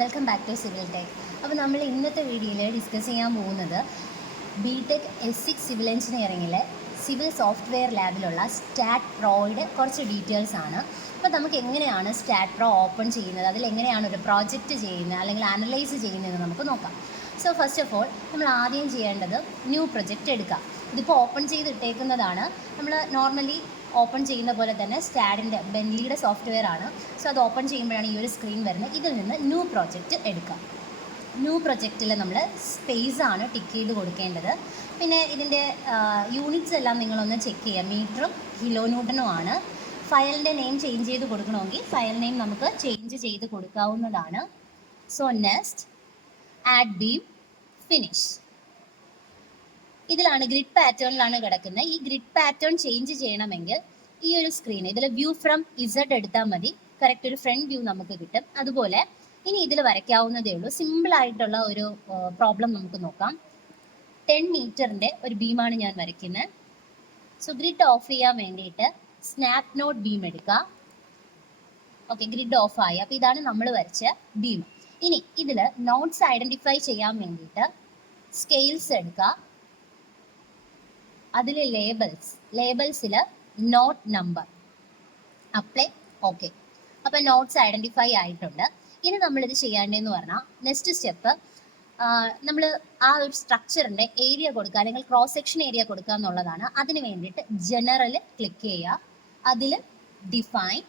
Welcome back to civil tech. അപ്പോൾ നമ്മൾ ഇന്നത്തെ വീഡിയോയിൽ ഡിസ്കസ് ചെയ്യാൻ പോകുന്നത് ബിടെക് S6 സിവിൽ എഞ്ചിനീയറിംഗിലെ സിവിൽ സോഫ്റ്റ്വെയർ ലാബിലുള്ള സ്റ്റാറ്റ് പ്രോയുടെ കുറച്ച് ഡീറ്റെയിൽസ് ആണ്. അപ്പോൾ നമുക്ക് എങ്ങനെയാണ് സ്റ്റാറ്റ് പ്രോ ഓപ്പൺ ചെയ്യുന്നത്, അതിൽ എങ്ങനെയാണ് ഒരു പ്രോജക്റ്റ് ചെയ്യുന്നത് അല്ലെങ്കിൽ അനലൈസ് ചെയ്യുന്നതെന്ന് നമുക്ക് നോക്കാം. സോ ഫസ്റ്റ് ഓഫ് ഓൾ നമ്മൾ ആദ്യം ചെയ്യേണ്ടത് ന്യൂ പ്രൊജക്റ്റ് എടുക്കാം. ഇതിപ്പോൾ ഓപ്പൺ ചെയ്തിട്ടേക്കുന്നതാണ്. നമ്മൾ നോർമലി ഓപ്പൺ ചെയ്യുന്ന പോലെ തന്നെ സ്റ്റാഡിൻ്റെ ബെൻലിയുടെ സോഫ്റ്റ്വെയർ ആണ്. സോ അത് ഓപ്പൺ ചെയ്യുമ്പോഴാണ് ഈ ഒരു സ്ക്രീൻ വരുന്നത്. ഇതിൽ നിന്ന് ന്യൂ പ്രൊജക്റ്റ് എടുക്കാം. ന്യൂ പ്രൊജക്റ്റിൽ നമ്മൾ സ്പേസ് ആണ് ടിക്ക് ചെയ്ത് കൊടുക്കേണ്ടത്. പിന്നെ ഇതിൻ്റെ യൂണിറ്റ്സ് എല്ലാം നിങ്ങളൊന്ന് ചെക്ക് ചെയ്യുക. മീറ്ററും കിലോ ന്യൂട്ടനും ആണ്. ഫയലിൻ്റെ നെയിം ചേഞ്ച് ചെയ്ത് കൊടുക്കണമെങ്കിൽ ഫയൽ നെയിം നമുക്ക് ചേഞ്ച് ചെയ്ത് കൊടുക്കാവുന്നതാണ്. So next add beam finish. ഇതിലാണ് ഗ്രിഡ് പാറ്റേണിലാണ് കിടക്കുന്നത്. ഈ ഗ്രിഡ് പാറ്റേൺ ചേഞ്ച് ചെയ്യണമെങ്കിൽ ഈ ഒരു സ്ക്രീൻ ഇതിൽ വ്യൂ ഫ്രം ഇസഡ് എടുത്താൽ മതി. കറക്റ്റ് ഒരു ഫ്രണ്ട് വ്യൂ നമുക്ക് കിട്ടും. അതുപോലെ ഇനി ഇതിൽ വരയ്ക്കാവുന്നതേ ഉള്ളൂ. സിമ്പിൾ ആയിട്ടുള്ള ഒരു പ്രോബ്ലം നമുക്ക് നോക്കാം. 10 മീറ്ററിൻ്റെ ഒരു ബീമാണ് ഞാൻ വരയ്ക്കുന്നത്. സോ ഗ്രിഡ് ഓഫ് ചെയ്യാൻ വേണ്ടിയിട്ട് സ്നാപ്പ് നോട്ട് ബീം എടുക്കുക. ഓക്കെ, ഗ്രിഡ് ഓഫ് ആയി. അപ്പോൾ ഇതാണ് നമ്മൾ വരച്ച ബീം. ഇനി ഇതിൽ നോട്ട്സ് ഐഡൻറ്റിഫൈ ചെയ്യാൻ വേണ്ടിയിട്ട് സ്കെയിൽസ് എടുക്കുക. അതിൽ ലേബൽസിൽ നോട്ട് നമ്പർ അപ്ലൈ. ഓക്കെ, അപ്പം നോട്ട്സ് ഐഡൻറ്റിഫൈ ആയിട്ടുണ്ട്. ഇനി നമ്മളിത് ചെയ്യേണ്ടതെന്ന് പറഞ്ഞാൽ നെക്സ്റ്റ് സ്റ്റെപ്പ് നമ്മൾ ആ ഒരു സ്ട്രക്ചറിൻ്റെ ഏരിയ കൊടുക്കുക അല്ലെങ്കിൽ ക്രോസ് സെക്ഷൻ ഏരിയ കൊടുക്കുക എന്നുള്ളതാണ്. അതിന് വേണ്ടിയിട്ട് ജനറൽ ക്ലിക്ക് ചെയ്യുക. അതിൽ ഡിഫൈൻ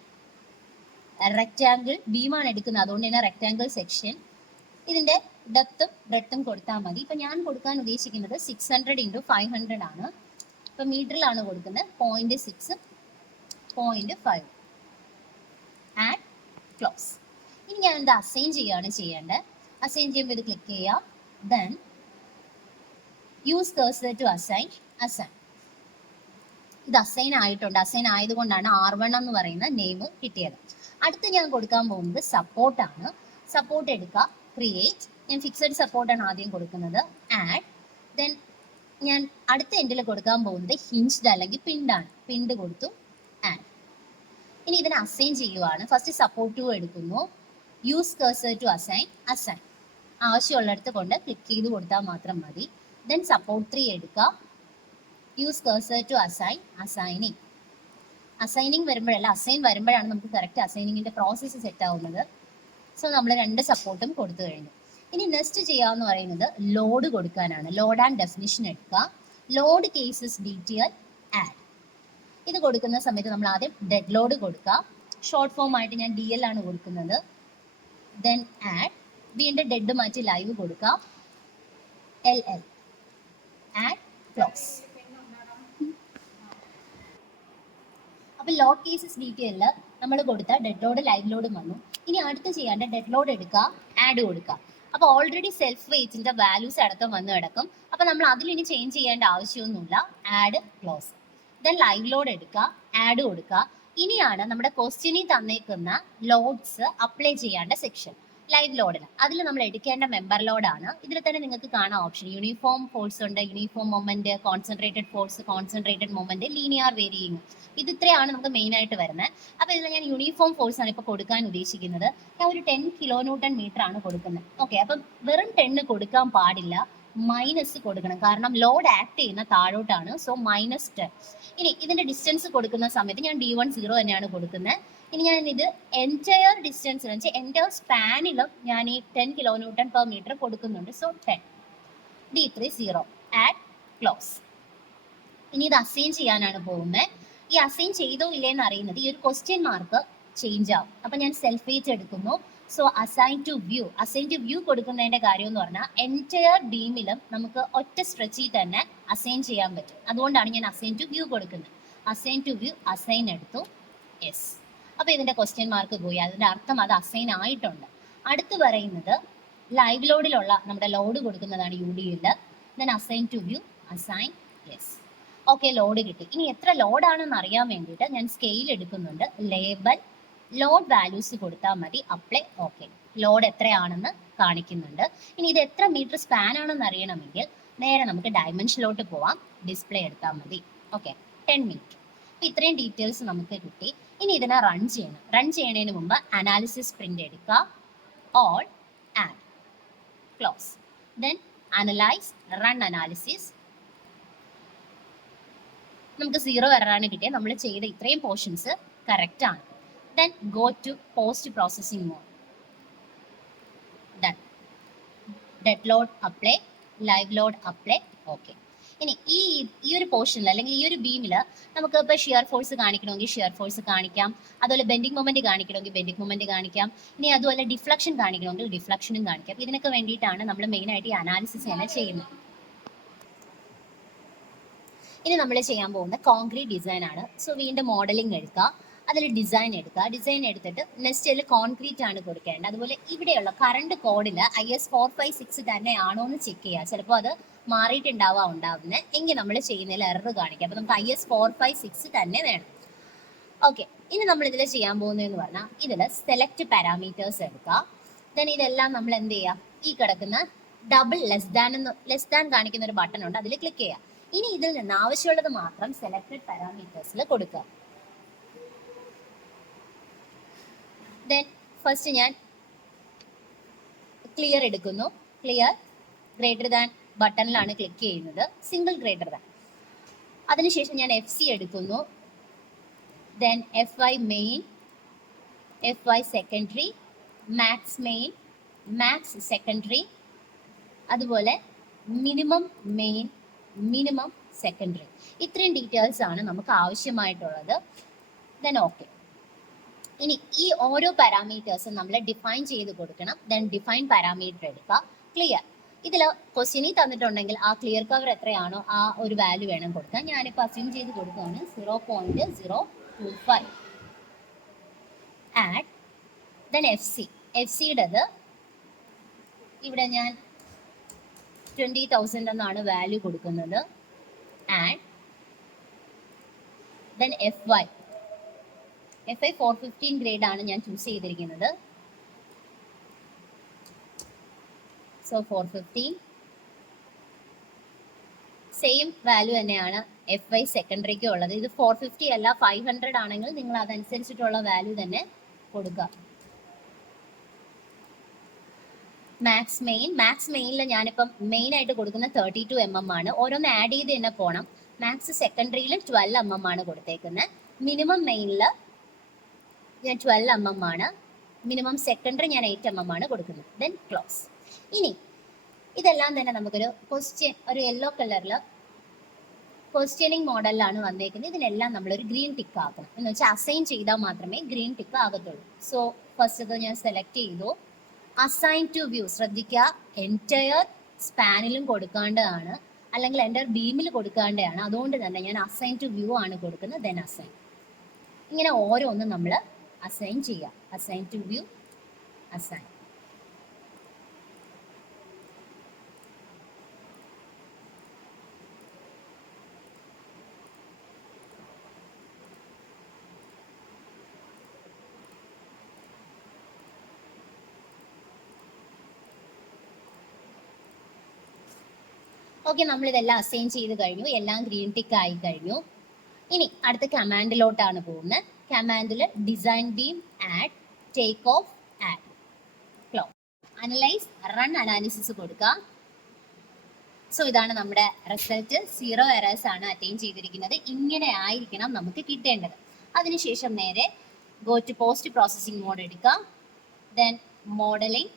റെക്റ്റാങ്കിൾ ബീമാണ് എടുക്കുന്നത്, അതുകൊണ്ട് തന്നെ റെക്റ്റാങ്കിൾ സെക്ഷൻ. ഇതിൻ്റെ ഡെപ്തും ബ്രെഡ്ത്തും കൊടുത്താൽ മതി. ഇപ്പം ഞാൻ കൊടുക്കാൻ ഉദ്ദേശിക്കുന്നത് 600 × 500 ആണ്. ഇപ്പം മീറ്ററിലാണ് കൊടുക്കുന്നത്. 0.6 0.5 ആഡ് ക്ലോസ്. ഇനി ഞാൻ ഇത് അസൈൻ ചെയ്യുകയാണ് ചെയ്യേണ്ടത്. അസൈൻ ചെയ്യുമ്പോൾ ഇത് ക്ലിക്ക് ചെയ്യുക. Then use cursor to assign. ഇത് അസൈൻ ആയിട്ടുണ്ട്. അസൈൻ ആയതുകൊണ്ടാണ് R1 എന്ന് പറയുന്ന നെയിം കിട്ടിയത്. അടുത്ത് ഞാൻ കൊടുക്കാൻ പോകുന്നത് സപ്പോർട്ടാണ്. സപ്പോർട്ട് എടുക്കുക, ക്രിയേറ്റ്. ഞാൻ ഫിക്സഡ് സപ്പോർട്ടാണ് ആദ്യം കൊടുക്കുന്നത്. ആഡ്. ദെൻ ഞാൻ അടുത്ത എൻഡിൽ കൊടുക്കാൻ പോകുന്നത് ഹിഞ്ച്ഡ് അല്ലെങ്കിൽ പിൻഡാണ്. പിൻഡ് കൊടുത്തു, ആഡ്. ഇനി ഇതിനെ അസൈൻ ചെയ്യുവാണ്. ഫസ്റ്റ് സപ്പോർട്ട് 2 എടുക്കുന്നു. Use cursor to assign. ആവശ്യമുള്ളിടത്ത് കൊണ്ട് ക്ലിക്ക് ചെയ്ത് കൊടുത്താൽ മാത്രം മതി. ദെൻ സപ്പോർട്ട് 3 എടുക്കുക. Use cursor to assigning. Assigning വരുമ്പോഴല്ല, അസൈൻ വരുമ്പോഴാണ് നമുക്ക് കറക്റ്റ് അസൈനിങ്ങിൻ്റെ പ്രോസസ്സ് സെറ്റ് ആവുന്നത്. സോ നമ്മൾ 2 സപ്പോർട്ടും കൊടുത്തു കഴിഞ്ഞു. ഇനി നെക്സ്റ്റ് ചെയ്യാമെന്ന് പറയുന്നത് ലോഡ് കൊടുക്കാനാണ്. ലോഡ് ആൻഡ് ഡെഫിനിഷൻ എടുക്കുക. Load cases detail add. ഇത് കൊടുക്കുന്ന സമയത്ത് നമ്മൾ ആദ്യം ഡെഡ് ലോഡ് കൊടുക്കുക. ഷോർട്ട് ഫോം ആയിട്ട് ഞാൻ DL ആണ് കൊടുക്കുന്നത്. Then add. വീണ്ടും ഡെഡ് മാറ്റി ലൈവ് കൊടുക്കുക. LL add close. അപ്പോൾ ലോഡ് കേസസ് ഡീറ്റെയിലിൽ നമ്മൾ കൊടുത്ത ഡെഡ് ലോഡ് ലൈവ് ലോഡും വന്നു. ഇനി അടുത്ത് ചെയ്യേണ്ട ഡെഡ് ലോഡ് എടുക്കുക, ആഡ് കൊടുക്കുക. അപ്പോൾ ഓൾറെഡി സെൽഫ് വെയ്റ്റിൻ്റെ വാല്യൂസ് അടക്കം വന്ന് കിടക്കും. അപ്പോൾ നമ്മൾ അതിലിനി ചേഞ്ച് ചെയ്യേണ്ട ആവശ്യമൊന്നുമില്ല. Add close. Then live load എടുക്കുക, ആഡ് കൊടുക്കുക. ഇനിയാണ് നമ്മുടെ ക്വസ്റ്റ്യനിൽ തന്നേക്കുന്ന ലോഡ്സ് അപ്ലൈ ചെയ്യേണ്ട സെക്ഷൻ. ലൈവ് ലോഡിൽ അതിൽ നമ്മൾ എടുക്കേണ്ട മെമ്പർ ലോഡാണ്. ഇതിൽ തന്നെ നിങ്ങൾക്ക് കാണാം ഓപ്ഷൻ. യൂണിഫോം ഫോഴ്സ് ഉണ്ട്, uniform moment, concentrated force, concentrated moment, linear varying. ഇത് ഇത്രയാണ് നമുക്ക് മെയിൻ ആയിട്ട് വരുന്നത്. അപ്പോൾ ഇതിൽ ഞാൻ യൂണിഫോം ഫോഴ്സ് ആണ് ഇപ്പോൾ കൊടുക്കാൻ ഉദ്ദേശിക്കുന്നത്. ഞാൻ ഒരു 10 kN മീറ്റർ ആണ് കൊടുക്കുന്നത്. ഓക്കെ, അപ്പം വെറും 10 കൊടുക്കാൻ പാടില്ല, മൈനസ് കൊടുക്കണം. കാരണം ലോഡ് ആക്ട് ചെയ്യുന്ന താഴോട്ടാണ്. സോ -10. ഇനി ഇതിന്റെ ഡിസ്റ്റൻസ് കൊടുക്കുന്ന സമയത്ത് ഞാൻ D1 0 തന്നെയാണ് കൊടുക്കുന്നത്. ഇനി ഞാൻ ഇത് എൻറ്റയർ ഡിസ്റ്റൻസിൽ വെച്ചാൽ എൻറ്റയർ സ്പാനിലും ഞാൻ ഈ 10 kN/m കൊടുക്കുന്നുണ്ട്. സോ 10. D3 0 add close. ഇനി ഇത് അസൈൻ ചെയ്യാനാണ് പോകുന്നത്. ഈ അസൈൻ ചെയ്തോ ഇല്ലേന്ന് അറിയുന്നത് ഈ ഒരു ക്വസ്റ്റ്യൻ മാർക്ക് ചേഞ്ച് ആവും. അപ്പം ഞാൻ സെൽഫ് വെയ്റ്റ് എടുക്കുന്നു. സോ അസൈൻ ടു വ്യൂ കൊടുക്കുന്നതിൻ്റെ കാര്യം എന്ന് പറഞ്ഞാൽ എൻറ്റയർ ബീമിലും നമുക്ക് ഒറ്റ സ്ട്രെച്ചിൽ തന്നെ അസൈൻ ചെയ്യാൻ പറ്റും. അതുകൊണ്ടാണ് ഞാൻ അസൈൻ ടു വ്യൂ കൊടുക്കുന്നത്. അസൈൻ ടു വ്യൂ അസൈൻ എടുത്തു. യെസ്. അപ്പോൾ ഇതിൻ്റെ ക്വസ്റ്റ്യൻ മാർക്ക് പോയി. അതിൻ്റെ അർത്ഥം അത് അസൈൻ ആയിട്ടുണ്ട്. അടുത്ത് പറയുന്നത് ലൈവ് ലോഡിലുള്ള നമ്മുടെ ലോഡ് കൊടുക്കുന്നതാണ് UDL. Then assign to view assign. Yes. Okay, load കിട്ടി. ഇനി എത്ര ലോഡാണെന്ന് അറിയാൻ വേണ്ടിയിട്ട് ഞാൻ സ്കെയിൽ എടുക്കുന്നുണ്ട്. ലേബൽ ലോഡ് വാല്യൂസ് കൊടുത്താൽ മതി. അപ്ലൈ. ഓക്കെ, ലോഡ് എത്രയാണെന്ന് കാണിക്കുന്നുണ്ട്. ഇനി ഇത് എത്ര മീറ്റർ സ്പാൻ ആണെന്ന് അറിയണമെങ്കിൽ നേരെ നമുക്ക് ഡയമെൻഷനിലോട്ട് പോവാം. ഡിസ്പ്ലേ എടുത്താൽ മതി. Okay, 10 metre. അപ്പോൾ ഇത്രയും ഡീറ്റെയിൽസ് നമുക്ക് കിട്ടി. ഇനി ഇതിനെ റൺ ചെയ്യണം. റൺ ചെയ്യുന്നതിന് മുമ്പ് അനാലിസിസ് പ്രിന്റ് എടുക്കുക. All add, close. Then analyze, run analysis. നമുക്ക് 0 എററാണ് കിട്ടിയത്. നമ്മൾ ചെയ്ത ഇത്രയും പോർഷൻസ് കറക്റ്റ് ആണ്. Then go to post processing mode. Done. Dead load apply, live load apply. Okay. ഇനി ഈ ഒരു പോർഷനിൽ അല്ലെങ്കിൽ ഈ ഒരു ബീമിൽ നമുക്ക് ഇപ്പോൾ ഷിയർ ഫോഴ്സ് കാണിക്കണമെങ്കിൽ ഷിയർ ഫോഴ്സ് കാണിക്കാം. അതുപോലെ ബെൻഡിങ് മൊമെന്റ് കാണിക്കണമെങ്കിൽ ബെൻഡിങ് മൊമെന്റ് കാണിക്കാം. ഇനി അതുപോലെ ഡിഫ്ലക്ഷൻ കാണിക്കണമെങ്കിൽ ഡിഫ്ലക്ഷനും കാണിക്കാം. ഇതിനൊക്കെ വേണ്ടിയിട്ടാണ് നമ്മൾ മെയിനായിട്ട് ഈ അനാലിസിസ് തന്നെ ചെയ്യുന്നത്. ഇനി നമ്മൾ ചെയ്യാൻ പോകുന്ന കോൺക്രീറ്റ് ഡിസൈൻ ആണ്. സോ വീണ്ടും മോഡലിംഗ് എടുക്കുക, അതിൽ ഡിസൈൻ എടുക്കുക. ഡിസൈൻ എടുത്തിട്ട് നെക്സ്റ്റ് അതിൽ കോൺക്രീറ്റ് ആണ് കൊടുക്കേണ്ടത്. അതുപോലെ ഇവിടെയുള്ള കറണ്ട് കോഡിൽ IS 456 തന്നെയാണോ എന്ന് ചെക്ക് ചെയ്യുക. ചിലപ്പോൾ അത് ഉണ്ടാവുന്നത് എങ്കിൽ നമ്മൾ ചെയ്യുന്നതിൽ എറർ കാണിക്കുക. അപ്പോൾ നമുക്ക് IS 456 തന്നെ വേണം. ഓക്കെ. ഇനി നമ്മൾ ഇതിൽ ചെയ്യാൻ പോകുന്നതെന്ന് പറഞ്ഞാൽ ഇതിൽ സെലക്ട് പാരാമീറ്റേഴ്സ് എടുക്കുക. ദെൻ ഇതെല്ലാം നമ്മൾ എന്ത് ചെയ്യുക, ഈ കിടക്കുന്ന ഡബിൾ ലെസ് ദാൻ കാണിക്കുന്ന ഒരു ബട്ടൺ ഉണ്ട്, അതിൽ ക്ലിക്ക് ചെയ്യുക. ഇനി ഇതിൽ നിന്ന് ആവശ്യമുള്ളത് മാത്രം സെലക്ടഡ് പാരാമീറ്റേഴ്സിൽ കൊടുക്കുക. ദെൻ ഫസ്റ്റ് ഞാൻ ക്ലിയർ എടുക്കുന്നു. ക്ലിയർ ഗ്രേറ്റർ ദാൻ ബട്ടണിലാണ് ക്ലിക്ക് ചെയ്യുന്നത്, സിംഗിൾ ഗ്രേറ്റർ ദാൻ. അതിനുശേഷം ഞാൻ FC എടുക്കുന്നു. Then FY main, FY secondary, max main, max secondary, അതുപോലെ മിനിമം മെയിൻ, മിനിമം സെക്കൻഡറി. ഇത്രയും ഡീറ്റെയിൽസ് ആണ് നമുക്ക് ആവശ്യമായിട്ടുള്ളത്. Then okay. ഇനി ഈ ഓരോ പാരാമീറ്റേഴ്സും നമ്മൾ ഡിഫൈൻ ചെയ്ത് കൊടുക്കണം. ദെൻ ഡിഫൈൻ പാരാമീറ്റർ എടുക്കുക. ക്ലിയർ. ഇതിൽ ക്വസ്റ്റ്യനിൽ തന്നിട്ടുണ്ടെങ്കിൽ ആ ക്ലിയർ കവർ എത്രയാണോ ആ ഒരു വാല്യൂ വേണം കൊടുക്കാൻ. ഞാനിപ്പോൾ അസ്യൂം ചെയ്ത് കൊടുക്കുകയാണ് 0.025. ആഡ്. ദെൻ FCയുടേത് ഇവിടെ ഞാൻ 20,000 എന്നാണ് വാല്യൂ കൊടുക്കുന്നത്. ആഡ്. ദെൻ FY 415 ഗ്രേഡ് ആണ് ഞാൻ ചൂസ് ചെയ്തിരിക്കുന്നത്. സോ 415 സെയിം വാല്യൂ തന്നെയാണ് FY സെക്കൻഡറിക്ക് ഉള്ളത്. ഇത് 450 അല്ല 500 ആണെങ്കിൽ നിങ്ങൾ അതനുസരിച്ചിട്ടുള്ള വാല്യൂ തന്നെ കൊടുക്കുക. മാക്സ് മെയിനിൽ ഞാനിപ്പം മെയിൻ ആയിട്ട് കൊടുക്കുന്ന 32 mm ആണ്. ഓരോന്ന് ആഡ് ചെയ്ത് തന്നെ പോകണം. മാക്സ് സെക്കൻഡറിയിൽ 12 mm ആണ് കൊടുത്തേക്കുന്നത്. മിനിമം മെയിനിൽ ഞാൻ 12 mm ആണ്. മിനിമം സെക്കൻഡറി ഞാൻ 8 mm ആണ് കൊടുക്കുന്നത്. Then close. ഇനി ഇതെല്ലാം തന്നെ നമുക്കൊരു ഒരു യെല്ലോ കളറിൽ ക്വസ്റ്റ്യനിങ് മോഡലിലാണ് വന്നേക്കുന്നത്. ഇതിനെല്ലാം നമ്മളൊരു ഗ്രീൻ ടിക്ക് ആക്കണം. എന്ന് വെച്ചാൽ അസൈൻ ചെയ്താൽ മാത്രമേ ഗ്രീൻ ടിക്ക് ആകത്തുള്ളൂ. സോ ഫസ്റ്റ് ഞാൻ സെലക്ട് ചെയ്തു. അസൈൻ ടു വ്യൂ ശ്രദ്ധിക്കുക, എൻറ്റയർ സ്പാനിലും കൊടുക്കേണ്ടതാണ്, അല്ലെങ്കിൽ എൻ്റയർ ബീമിൽ കൊടുക്കേണ്ടതാണ്. അതുകൊണ്ട് തന്നെ ഞാൻ അസൈൻ ടു വ്യൂ ആണ് കൊടുക്കുന്നത്. Then assign. ഇങ്ങനെ ഓരോന്നും നമ്മൾ അസൈൻ ചെയ്യാം. Assign to view, assign. Okay, നമ്മളിതെല്ലാം അസൈൻ ചെയ്ത് കഴിഞ്ഞു. എല്ലാം ഗ്രീൻ ടിക്ക് ആയി കഴിഞ്ഞു. ഇനി അടുത്ത കമാൻഡിലോട്ടാണ് പോകുന്നത്. കമാൻഡിൽ design beam, add, take off, add, close, analyse, run analysis കൊടുക്കുക. സോ ഇതാണ് നമ്മുടെ റിസൾട്ട്. 0 എറേഴ്സ് ആണ് അറ്റൈൻ ചെയ്തിരിക്കുന്നത്. ഇങ്ങനെ ആയിരിക്കണം നമുക്ക് കിട്ടേണ്ടത്. അതിനുശേഷം നേരെ go to post processing mode എടുക്കുക. ദെൻ മോഡലിംഗ്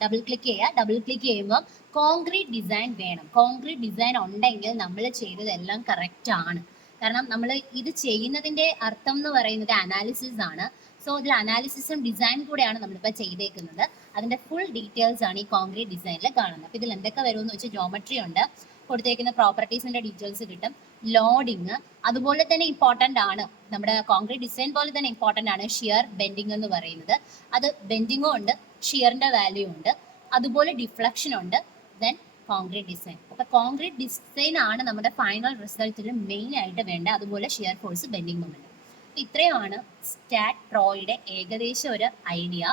ഡബിൾ ക്ലിക്ക് ചെയ്യുക. ഡബിൾ ക്ലിക്ക് ചെയ്യുമ്പോൾ കോൺക്രീറ്റ് ഡിസൈൻ വേണം. കോൺക്രീറ്റ് ഡിസൈൻ ഉണ്ടെങ്കിൽ നമ്മൾ ചെയ്തതെല്ലാം കറക്റ്റ് ആണ്. കാരണം നമ്മൾ ഇത് ചെയ്യുന്നതിൻ്റെ അർത്ഥം എന്ന് പറയുന്നത് അനാലിസിസ് ആണ്. സോ ഇതിൽ അനാലിസിസും ഡിസൈൻ കൂടെയാണ് നമ്മളിപ്പോൾ ചെയ്തേക്കുന്നത്. അതിൻ്റെ ഫുൾ ഡീറ്റെയിൽസ് ആണ് ഈ കോൺക്രീറ്റ് ഡിസൈനിൽ കാണുന്നത്. അപ്പോൾ ഇതിൽ എന്തൊക്കെ വരുമെന്ന് വെച്ചാൽ ജോമെട്രി ഉണ്ട്, കൊടുത്തേക്കുന്ന പ്രോപ്പർട്ടീസിൻ്റെ ഡീറ്റെയിൽസ് കിട്ടും, ലോഡിങ്, അതുപോലെ തന്നെ ഇമ്പോർട്ടൻ്റ് ആണ് നമ്മുടെ കോൺക്രീറ്റ് ഡിസൈൻ പോലെ തന്നെ ഇമ്പോർട്ടൻ്റ് ആണ് ഷിയർ ബെൻഡിങ് എന്ന് പറയുന്നത്. അത് ബെൻഡിങ്ങും ഉണ്ട്, ഷിയറിൻ്റെ വാല്യൂ ഉണ്ട്, അതുപോലെ ഡിഫ്ലക്ഷൻ ഉണ്ട്, ദെൻ കോൺക്രീറ്റ് ഡിസൈൻ. അപ്പോൾ കോൺക്രീറ്റ് ഡിസൈൻ ആണ് നമ്മുടെ ഫൈനൽ റിസൾട്ടിൽ മെയിൻ ആയിട്ട് വേണ്ട. അതുപോലെ ഷിയർ ഫോഴ്സ്, ബെൻഡിങ് മൊമെന്റ്. ഇത്രയുമാണ് സ്റ്റാറ്റ് പ്രോയുടെ ഏകദേശം ഒരു ഐഡിയ.